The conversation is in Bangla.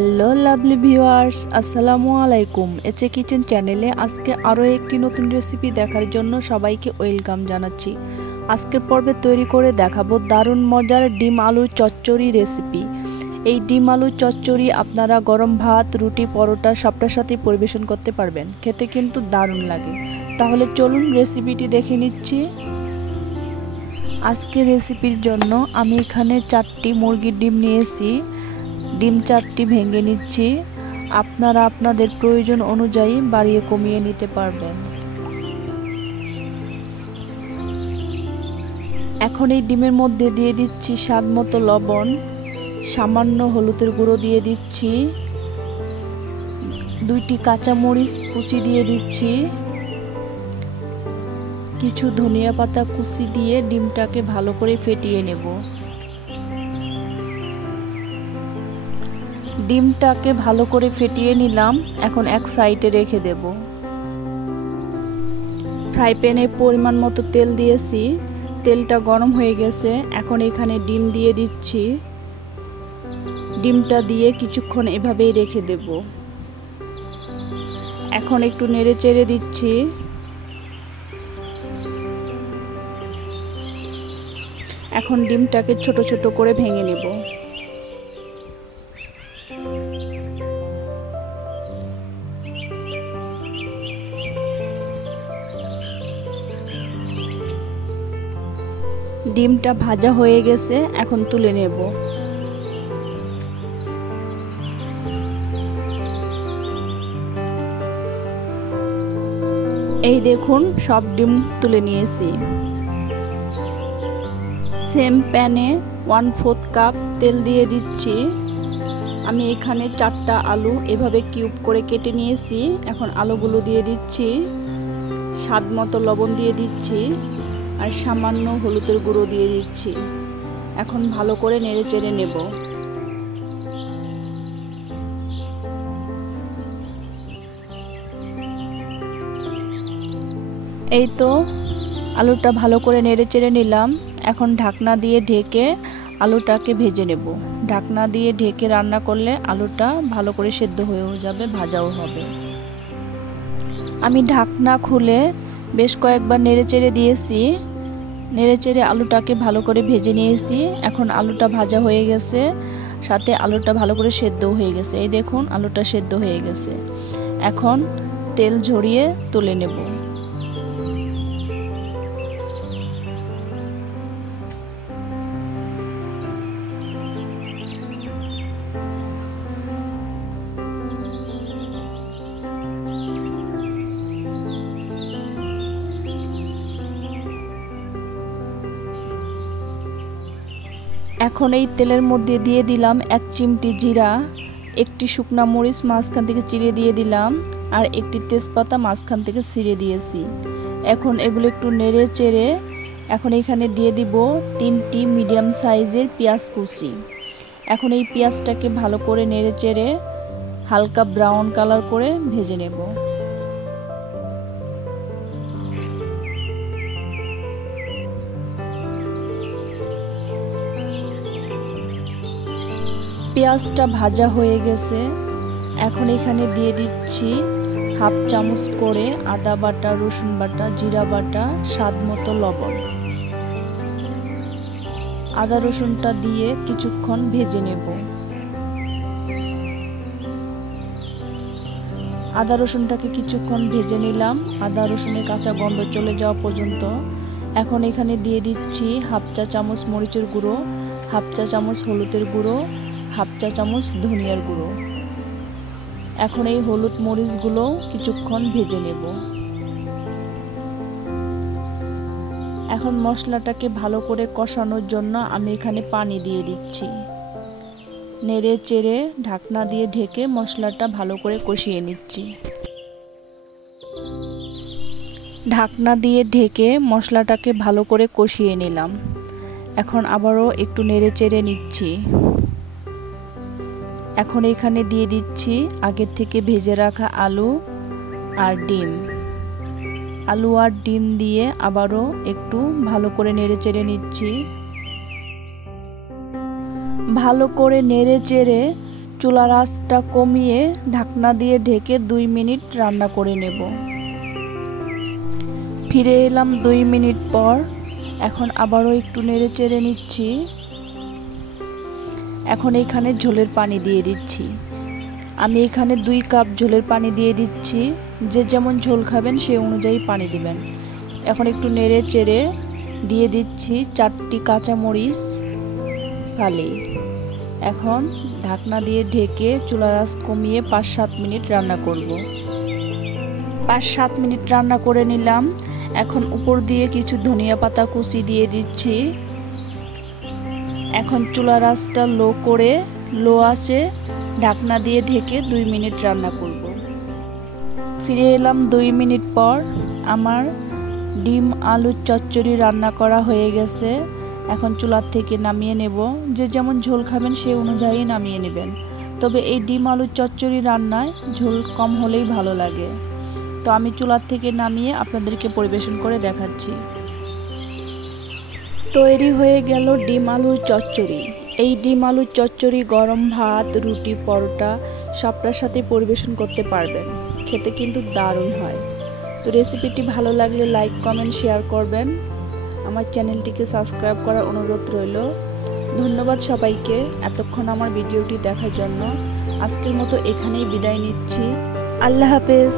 হ্যালো লাভলি ভিউয়ার্স, আসসালামু আলাইকুম। এচে কিচেন চ্যানেলে আজকে আরও একটি নতুন রেসিপি দেখার জন্য সবাইকে ওয়েলকাম জানাচ্ছি। আজকের পর্বে তৈরি করে দেখাবো দারুণ মজার ডিম আলু চচ্চড়ি রেসিপি। এই ডিম আলু চচ্চড়ি আপনারা গরম ভাত, রুটি, পরোটা সবটার সাথে পরিবেশন করতে পারবেন। খেতে কিন্তু দারুণ লাগে। তাহলে চলুন রেসিপিটি দেখে নিচ্ছি। আজকে রেসিপির জন্য আমি এখানে 4টি মুরগির ডিম নিয়েছি। ডিম 4টি ভেঙে নিচ্ছি। আপনারা আপনাদের প্রয়োজন অনুযায়ী বাড়িয়ে কমিয়ে নিতে পারবেন। এখন এই ডিমের মধ্যে দিয়ে দিচ্ছি স্বাদ মতো লবণ, সামান্য হলুদের গুঁড়ো দিয়ে দিচ্ছি, 2টি কাঁচামরিচ কুচি দিয়ে দিচ্ছি, কিছু ধনিয়া পাতা কুচি দিয়ে ডিমটাকে ভালো করে ফেটিয়ে নেব। ডিমটাকে ভালো করে ফেটিয়ে নিলাম। এখন এক সাইডে রেখে দেব। ফ্রাই প্যানে পরিমাণ মতো তেল দিয়েছি। তেলটা গরম হয়ে গেছে। এখন এখানে ডিম দিয়ে দিচ্ছি। ডিমটা দিয়ে কিছুক্ষণ এভাবেই রেখে দেব। এখন একটু নেড়ে চেড়ে দিচ্ছি। এখন ডিমটাকে ছোট ছোট করে ভেঙে নেব। ডিমটা ভাজা হয়ে গেছে, এখন তুলে নেব। এই দেখুন সব ডিম তুলে নিয়েছি। সেম প্যানে 1/4 কাপ তেল দিয়ে দিচ্ছি। আমি এখানে 4টা আলু এভাবে কিউব করে কেটে নিয়েছি। এখন আলুগুলো দিয়ে দিচ্ছি, স্বাদ মতো লবণ দিয়ে দিচ্ছি আর সামান্য হলুদের গুঁড়ো দিয়ে দিচ্ছি। এখন ভালো করে নেড়ে চেড়ে নেব। এই তো আলুটা ভালো করে নেড়ে চেড়ে নিলাম। এখন ঢাকনা দিয়ে ঢেকে আলুটাকে ভেজে নেব। ঢাকনা দিয়ে ঢেকে রান্না করলে আলুটা ভালো করে সেদ্ধ হয়েও যাবে, ভাজাও হবে। আমি ঢাকনা খুলে বেশ কয়েকবার নেড়ে চেড়ে দিয়েছি। নেড়ে চেড়ে আলুটাকে ভালো করে ভেজে নিয়েছি। এখন আলুটা ভাজা হয়ে গেছে, সাথে আলুটা ভালো করে সেদ্ধ হয়ে গেছে। এই দেখুন আলুটা সেদ্ধ হয়ে গেছে। এখন তেল ঝরিয়ে তুলে নেব। এখন এই তেলের মধ্যে দিয়ে দিলাম 1 চিমটি জিরা, 1টি শুকনা মরিচ মাঝখান থেকে চিড়ে দিয়ে দিলাম আর 1টি তেজপাতা মাঝখান থেকে ছিঁড়ে দিয়েছি। এখন এগুলো একটু নেড়ে চেড়ে এখন এখানে দিয়ে দিব 3টি মিডিয়াম সাইজের পেঁয়াজ কুচি। এখন এই পেঁয়াজটাকে ভালো করে নেড়ে চেড়ে হালকা ব্রাউন কালার করে ভেজে নেব। পেঁয়াজটা ভাজা হয়ে গেছে। এখন এখানে দিয়ে দিচ্ছি 1/2 চামচ করে আদা বাটা, রসুন বাটা, জিরা বাটা, স্বাদ মতো লবণ। আদা রসুনটা দিয়ে কিছুক্ষণ ভেজে নেব। আদা রসুনটাকে কিছুক্ষণ ভেজে নিলাম, আদা রসুনের কাঁচা গন্ধ চলে যাওয়া পর্যন্ত। এখন এখানে দিয়ে দিচ্ছি 1/2 চা চামচ মরিচের গুঁড়ো, 1/2 চা চামচ হলুদের গুঁড়ো, 1/2 চা চামচ ধনিয়ার গুঁড়ো। এখন এই হলুদ মরিচগুলো কিছুক্ষণ ভেজে নেব। এখন মশলাটাকে ভালো করে কষানোর জন্য আমি এখানে পানি দিয়ে দিচ্ছি। নেড়ে চেড়ে ঢাকনা দিয়ে ঢেকে মশলাটা ভালো করে কষিয়ে নিচ্ছি। ঢাকনা দিয়ে ঢেকে মশলাটাকে ভালো করে কষিয়ে নিলাম। এখন আবারও একটু নেড়ে চেড়ে নিচ্ছি। এখন এখানে দিয়ে দিচ্ছি আগের থেকে ভেজে রাখা আলু আর ডিম। আলু আর ডিম দিয়ে আবারও একটু ভালো করে নেড়ে চেড়ে নিচ্ছি। ভালো করে নেড়ে চেড়ে চুলার আঁচটা কমিয়ে ঢাকনা দিয়ে ঢেকে 2 মিনিট রান্না করে নেব। ফিরে এলাম 2 মিনিট পর। এখন আবারও একটু নেড়ে চেড়ে নিচ্ছি। এখন এখানে ঝোলের পানি দিয়ে দিচ্ছি। আমি এখানে 2 কাপ ঝোলের পানি দিয়ে দিচ্ছি। যে যেমন ঝোল খাবেন সেই অনুযায়ী পানি দিবেন। এখন একটু নেড়ে চেড়ে দিয়ে দিচ্ছি 4টি কাঁচামরিচ ফালি। এখন ঢাকনা দিয়ে ঢেকে চুলার আঁচ কমিয়ে 5-7 মিনিট রান্না করব। 5-7 মিনিট রান্না করে নিলাম। এখন উপর দিয়ে কিছু ধনিয়া পাতা কুচি দিয়ে দিচ্ছি। এখন চুলার আঁচটা লো আঁচে ঢাকনা দিয়ে ঢেকে 2 মিনিট রান্না করব। ফিরে এলাম 2 মিনিট পর। আমার ডিম আলুর চচ্চড়ি রান্না করা হয়ে গেছে। এখন চুলার থেকে নামিয়ে নেব। যে যেমন ঝোল খাবেন সেই অনুযায়ী নামিয়ে নেবেন। তবে এই ডিম আলুর চচ্চড়ি রান্নায় ঝোল কম হলেই ভালো লাগে। তো আমি চুলার থেকে নামিয়ে আপনাদেরকে পরিবেশন করে দেখাচ্ছি। তৈরি হয়ে গেল ডিম আলুর চচ্চড়ি। এই ডিম আলুর চচ্চড়ি গরম ভাত, রুটি, পরোটা সবটার সাথে পরিবেশন করতে পারবেন। খেতে কিন্তু দারুণ হয়। তো রেসিপিটি ভালো লাগলে লাইক, কমেন্ট, শেয়ার করবেন। আমার চ্যানেলটিকে সাবস্ক্রাইব করার অনুরোধ রইল। ধন্যবাদ সবাইকে এতক্ষণ আমার ভিডিওটি দেখার জন্য। আজকের মতো এখানেই বিদায় নিচ্ছি। আল্লাহ হাফেজ।